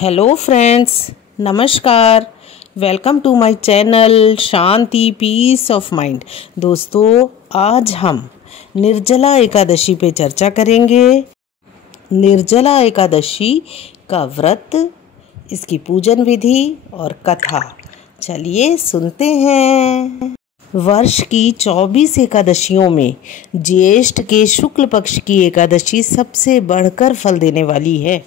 Hello friends, नमस्कार। Welcome to my channel Shanti peace of mind. दोस्तों, आज हम निर्जला एकादशी पे चर्चा करेंगे। निर्जला एकादशी का व्रत, इसकी पूजन विधि और कथा, चलिए सुनते हैं। वर्ष की 24 एकादशियों में ज्येष्ठ के शुक्ल पक्ष की एकादशी सबसे बढ़कर फल देने वाली है।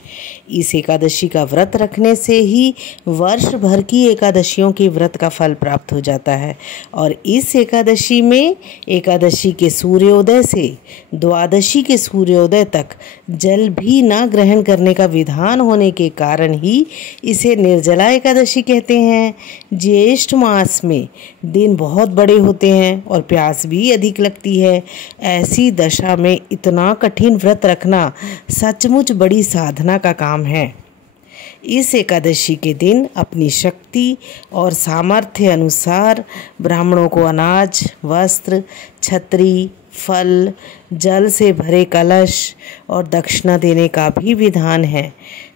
इस एकादशी का व्रत रखने से ही वर्ष भर की एकादशियों के व्रत का फल प्राप्त हो जाता है। और इस एकादशी में एकादशी के सूर्योदय से द्वादशी के सूर्योदय तक जल भी न ग्रहण करने का विधान होने के कारण ही इसे निर्जला एकादशी कहते हैं। ज्येष्ठ मास में दिन बहुत बड़े होते हैं और प्यास भी अधिक लगती है। ऐसी दशा में इतना कठिन व्रत रखना सचमुच बड़ी साधना का काम है। इस एकादशी के दिन अपनी शक्ति और सामर्थ्य अनुसार ब्राह्मणों को अनाज, वस्त्र, छतरी, फल, जल से भरे कलश और दक्षिणा देने का भी विधान है।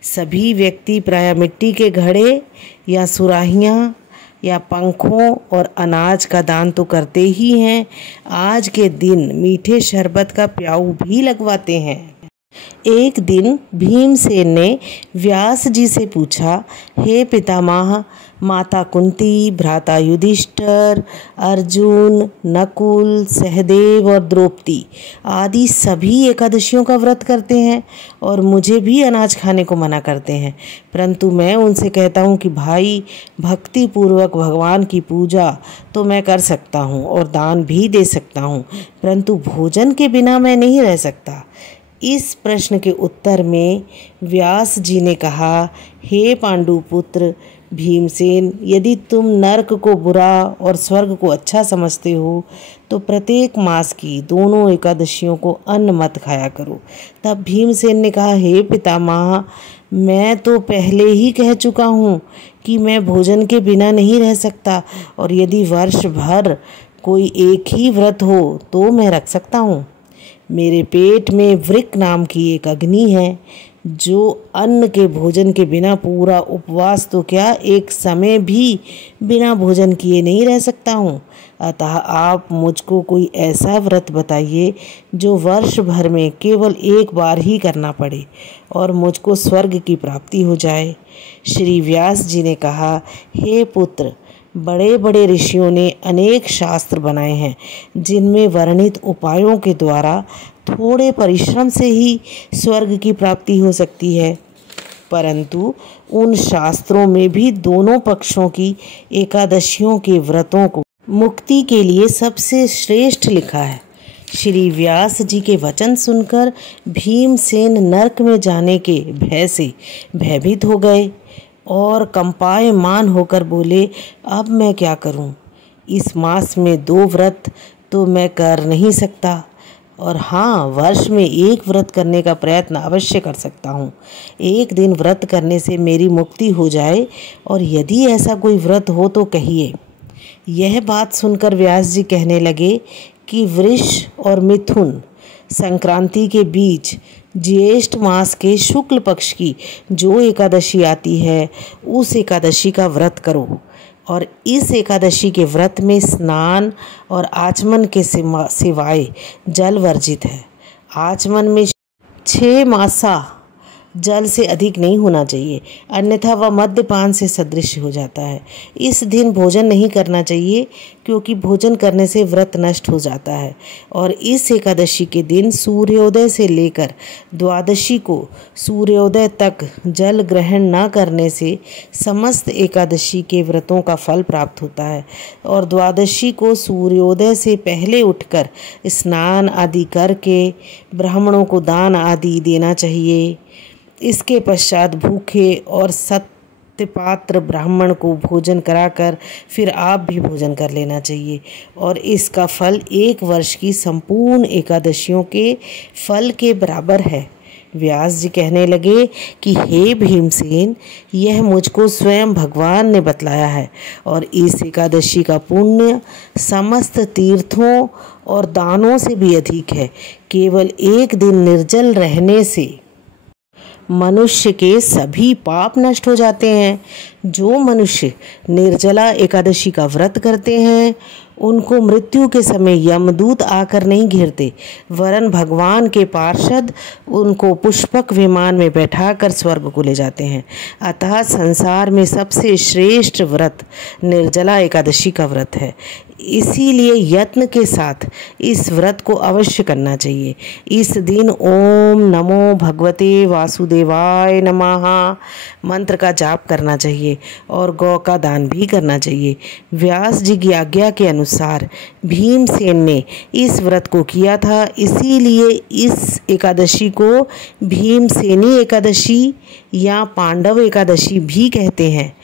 सभी व्यक्ति प्रायः मिट्टी के घड़े या सुराहियाँ या पंखों और अनाज का दान तो करते ही हैं, आज के दिन मीठे शरबत का प्याऊ भी लगवाते हैं। एक दिन भीमसेन ने व्यास जी से पूछा, हे पितामह, माता कुंती, भ्राता युधिष्ठिर, अर्जुन, नकुल, सहदेव और द्रौपदी आदि सभी एकादशियों का व्रत करते हैं और मुझे भी अनाज खाने को मना करते हैं, परंतु मैं उनसे कहता हूँ कि भाई, भक्ति पूर्वक भगवान की पूजा तो मैं कर सकता हूँ और दान भी दे सकता हूँ, परंतु भोजन के बिना मैं नहीं रह सकता। इस प्रश्न के उत्तर में व्यास जी ने कहा, हे पांडुपुत्र भीमसेन, यदि तुम नरक को बुरा और स्वर्ग को अच्छा समझते हो तो प्रत्येक मास की दोनों एकादशियों को अन्न मत खाया करो। तब भीमसेन ने कहा, हे पितामह, मैं तो पहले ही कह चुका हूँ कि मैं भोजन के बिना नहीं रह सकता, और यदि वर्ष भर कोई एक ही व्रत हो तो मैं रख सकता हूँ। मेरे पेट में वृक नाम की एक अग्नि है, जो अन्न के भोजन के बिना पूरा उपवास तो क्या, एक समय भी बिना भोजन किए नहीं रह सकता हूँ। अतः आप मुझको कोई ऐसा व्रत बताइए जो वर्ष भर में केवल एक बार ही करना पड़े और मुझको स्वर्ग की प्राप्ति हो जाए। श्री व्यास जी ने कहा, हे पुत्र, बड़े बड़े ऋषियों ने अनेक शास्त्र बनाए हैं जिनमें वर्णित उपायों के द्वारा थोड़े परिश्रम से ही स्वर्ग की प्राप्ति हो सकती है, परंतु उन शास्त्रों में भी दोनों पक्षों की एकादशियों के व्रतों को मुक्ति के लिए सबसे श्रेष्ठ लिखा है। श्री व्यास जी के वचन सुनकर भीमसेन नरक में जाने के भय से भयभीत हो गए और कंपायमान होकर बोले, अब मैं क्या करूं? इस मास में 2 व्रत तो मैं कर नहीं सकता, और हाँ, वर्ष में एक व्रत करने का प्रयत्न अवश्य कर सकता हूँ। एक दिन व्रत करने से मेरी मुक्ति हो जाए, और यदि ऐसा कोई व्रत हो तो कहिए। यह बात सुनकर व्यास जी कहने लगे कि वृष और मिथुन संक्रांति के बीच ज्येष्ठ मास के शुक्ल पक्ष की जो एकादशी आती है, उस एकादशी का व्रत करो। और इस एकादशी के व्रत में स्नान और आचमन के सिवाय जल वर्जित है। आचमन में 6 मासा जल से अधिक नहीं होना चाहिए, अन्यथा वह मद्यपान से सदृश हो जाता है। इस दिन भोजन नहीं करना चाहिए, क्योंकि भोजन करने से व्रत नष्ट हो जाता है। और इस एकादशी के दिन सूर्योदय से लेकर द्वादशी को सूर्योदय तक जल ग्रहण न करने से समस्त एकादशी के व्रतों का फल प्राप्त होता है। और द्वादशी को सूर्योदय से पहले उठकर स्नान आदि करके ब्राह्मणों को दान आदि देना चाहिए। इसके पश्चात भूखे और सत्यपात्र ब्राह्मण को भोजन कराकर फिर आप भी भोजन कर लेना चाहिए, और इसका फल 1 वर्ष की संपूर्ण एकादशियों के फल के बराबर है। व्यास जी कहने लगे कि हे भीमसेन, यह मुझको स्वयं भगवान ने बतलाया है, और इस एकादशी का पुण्य समस्त तीर्थों और दानों से भी अधिक है। केवल एक दिन निर्जल रहने से मनुष्य के सभी पाप नष्ट हो जाते हैं। जो मनुष्य निर्जला एकादशी का व्रत करते हैं उनको मृत्यु के समय यमदूत आकर नहीं घेरते, वरन भगवान के पार्षद उनको पुष्पक विमान में बैठाकर स्वर्ग को ले जाते हैं। अतः संसार में सबसे श्रेष्ठ व्रत निर्जला एकादशी का व्रत है। इसीलिए यत्न के साथ इस व्रत को अवश्य करना चाहिए। इस दिन ओम नमो भगवते वासुदेवाय नमः मंत्र का जाप करना चाहिए और गौ का दान भी करना चाहिए। व्यास जी की आज्ञा के अनुसार भीमसेन ने इस व्रत को किया था, इसीलिए इस एकादशी को भीमसेनी एकादशी या पांडव एकादशी भी कहते हैं।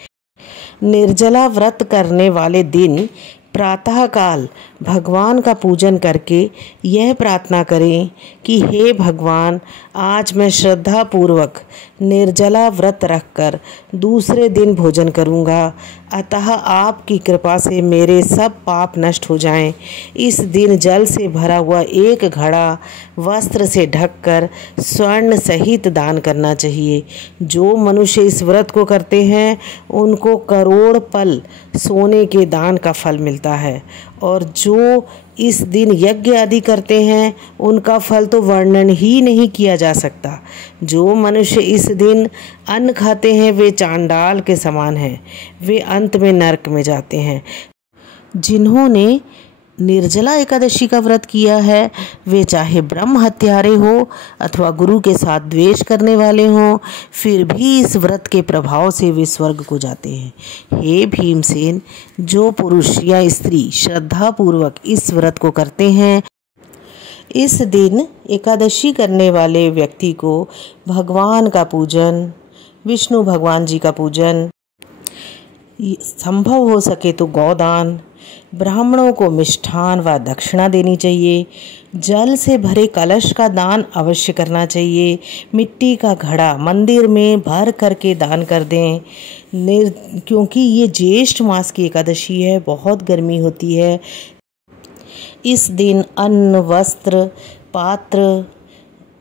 निर्जला व्रत करने वाले दिन प्रातःकाल भगवान का पूजन करके यह प्रार्थना करें कि हे भगवान, आज मैं श्रद्धापूर्वक निर्जला व्रत रखकर दूसरे दिन भोजन करूंगा, अतः आपकी कृपा से मेरे सब पाप नष्ट हो जाएं। इस दिन जल से भरा हुआ एक घड़ा वस्त्र से ढककर स्वर्ण सहित दान करना चाहिए। जो मनुष्य इस व्रत को करते हैं उनको करोड़ पल सोने के दान का फल मिलता है, और जो इस दिन यज्ञ आदि करते हैं उनका फल तो वर्णन ही नहीं किया जा सकता। जो मनुष्य इस दिन अन्न खाते हैं वे चांडाल के समान हैं, वे अंत में नरक में जाते हैं। जिन्होंने निर्जला एकादशी का व्रत किया है वे चाहे ब्रह्म हत्यारे हो अथवा गुरु के साथ द्वेष करने वाले हों, फिर भी इस व्रत के प्रभाव से वे स्वर्ग को जाते हैं। हे भीमसेन, जो पुरुष या स्त्री श्रद्धापूर्वक इस व्रत को करते हैं, इस दिन एकादशी करने वाले व्यक्ति को भगवान का पूजन, विष्णु भगवान जी का पूजन, संभव हो सके तो गौदान, ब्राह्मणों को मिष्ठान व दक्षिणा देनी चाहिए। जल से भरे कलश का दान अवश्य करना चाहिए। मिट्टी का घड़ा मंदिर में भर करके दान कर दें। क्योंकि ये ज्येष्ठ मास की एकादशी है, बहुत गर्मी होती है। इस दिन अन्न, वस्त्र, पात्र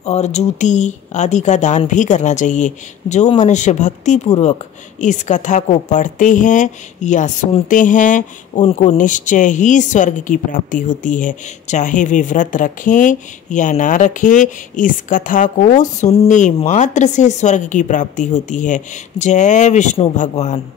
और जूती आदि का दान भी करना चाहिए। जो मनुष्य भक्ति पूर्वक इस कथा को पढ़ते हैं या सुनते हैं उनको निश्चय ही स्वर्ग की प्राप्ति होती है, चाहे वे व्रत रखें या ना रखें। इस कथा को सुनने मात्र से स्वर्ग की प्राप्ति होती है। जय विष्णु भगवान।